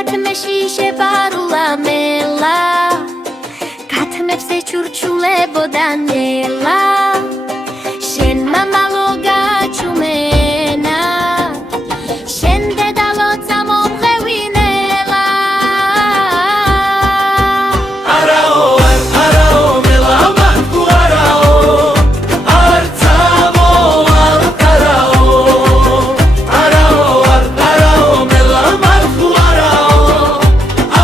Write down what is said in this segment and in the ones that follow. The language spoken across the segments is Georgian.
Katmeshi shebarula mela Katmepse churchuleboda nela Shen mamalo gachumena Shen dedalo tamomghewinela Arao mela matku arao Artamo artarao Arao mela matku arao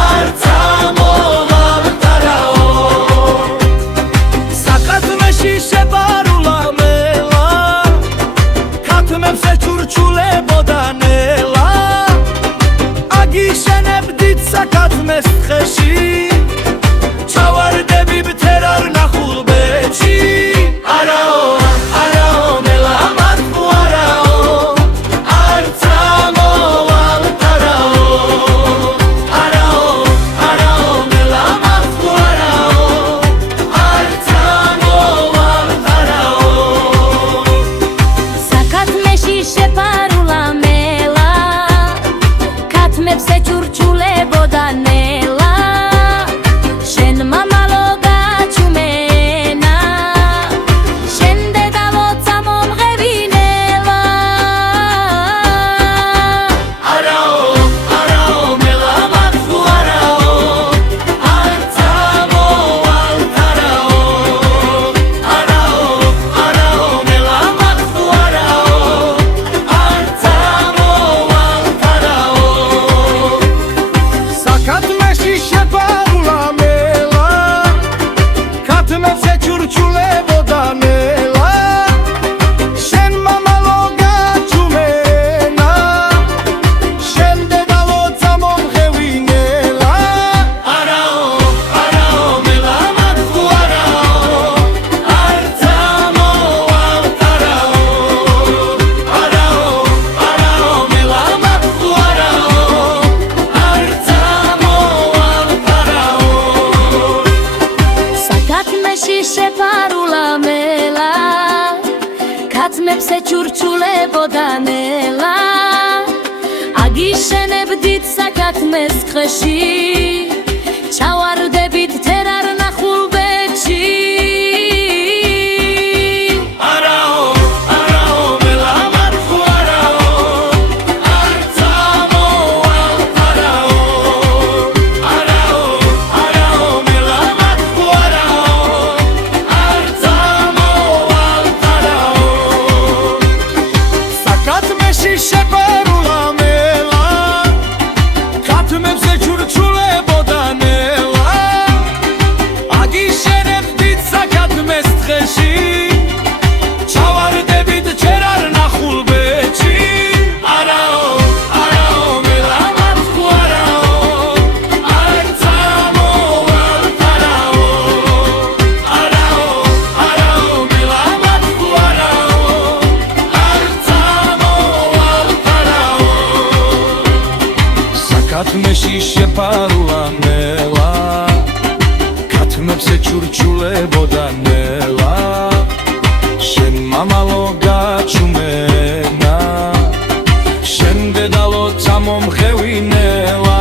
Artamo artarao Sakatmeshi shebarula mela Katmepse churchuleboda nela Agişenebdit sakatmes txeshi Çavardebib terar naxul beçi Arao mela matku arao Artamo altarao Arao mela matku arao Artamo altarao Sakatmeshi shebarula mela Katmepse churchuleboda nela Shen mamalo gachumena Shen dedalo tamomghewinela Arao mela matku arao Artamo altarao Arao mela matku arao Artamo altarao Sakatmeshi shebarula mela Katmepse churchuleboda nela Shen mamalo gachumena Shen dedalo tamomghewinela Arao mela matku arao Artamo altarao Arao mela matku arao Artamo altarao Sakatmeshi shebarula mela Katmepse churchuleboda nela Agişenebdit sakatmes txeshi Çavardebit terar naxul beçi Arao mela matku arao Artamo altarao Arao mela matku arao Artamo altarao Sakatmeshi shebarula mela Katmepse churchuleboda nela Agişenebdit sakatmes txeshi Çavardebit terar naxul beçi Arao mela matku arao Artamo altarao Arao mela matku arao Artamo altarao Sakatmeshi shebarula mela Katmepse churchuleboda nela Shen mamalo gachumena Shen dedalo tamomghewinela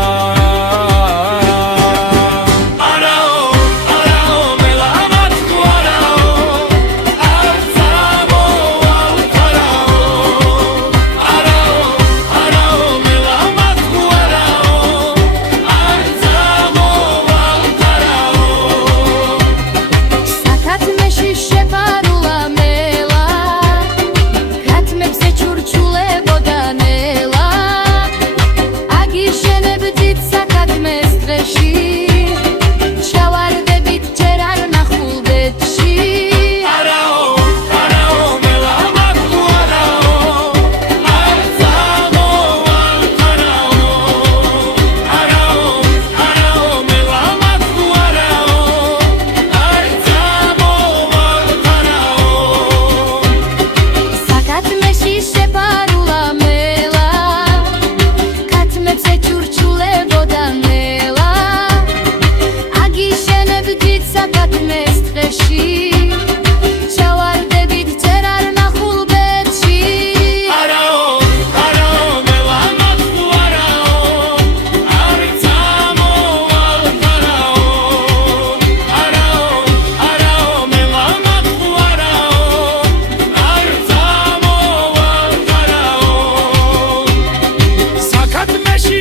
Arao mela matku arao Artamo altarao Arao mela matku arao Artamo altarao Sakatmeshi shebarula mela Katmepse churchuleboda nela Agişenebdit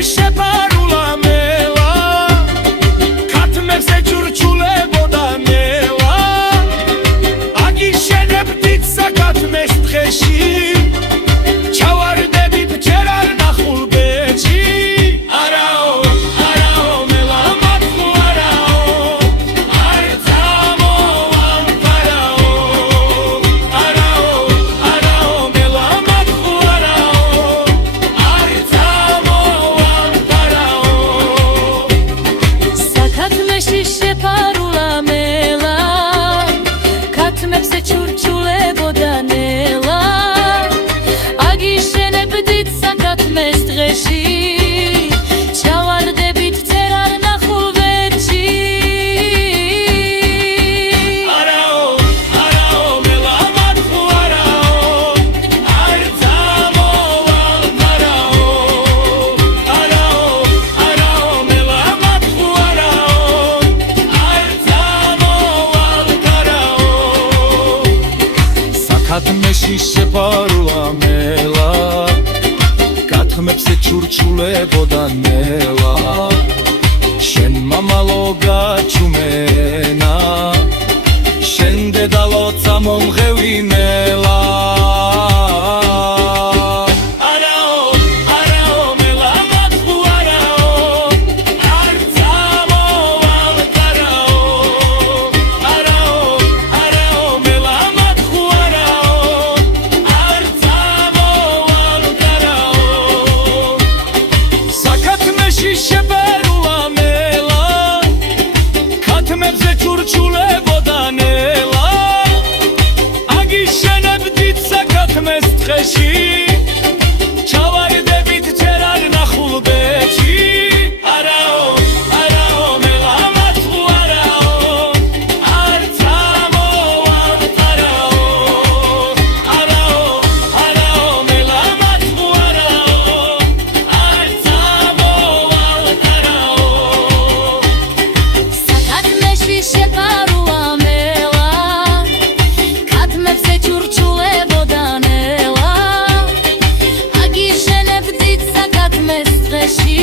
შეფარულა მელა ქათმებზე ჩურჩულებოდა ნელა აგიშენებდით საკათმეს დღეში ჩავარდებით ჯერ არ ნახულ ბეჭი არაო არაო მელა მათქო არაო არ წამოვან ფარაო არაო არაო მელა მათქო არაო არ წამოვან ფარაო საკათმეში შეფარულა მელა ქათმებზე ჩურჩულებოდა ნელა აგიშენებდით საკათმეს დღეში ჩავარდებით ჯერ არ ნახულ ვერჩი არაო არაო მელა მათქო არაო არ წამოვან ფარაო არაო არაო მელა მათქო არაო არ წამოვან ფარაო საკათმეში შეფარულა მელა კათმებზე ჩურჩულებოდა ნელა შენ მამალო გაჩუმენა შენ დედალო წამომღევი ნელა არაო არაო მელა მათქო არაო არ წამოვან ფარაო არაო არაო მელა მათქო არაო არ წამოვან ფარაო საკათმეში შეფარულა მელა ქათმებზე ჩურჩულებოდა ნელა აგიშენებდით საკათმეს დღეში ჩავარდებით ჯერ არ ნახულ ბეჭი არაო არაო მელა მათქო არაო არ წამოვან ფარაო არაო არაო მელა მათქო არაო არ წამოვან ფარაო საკათმეში შეფარულა მელა ქათმებზე ჩურჩულებოდა ნელა აგიშენებდით საკათმეს დღეში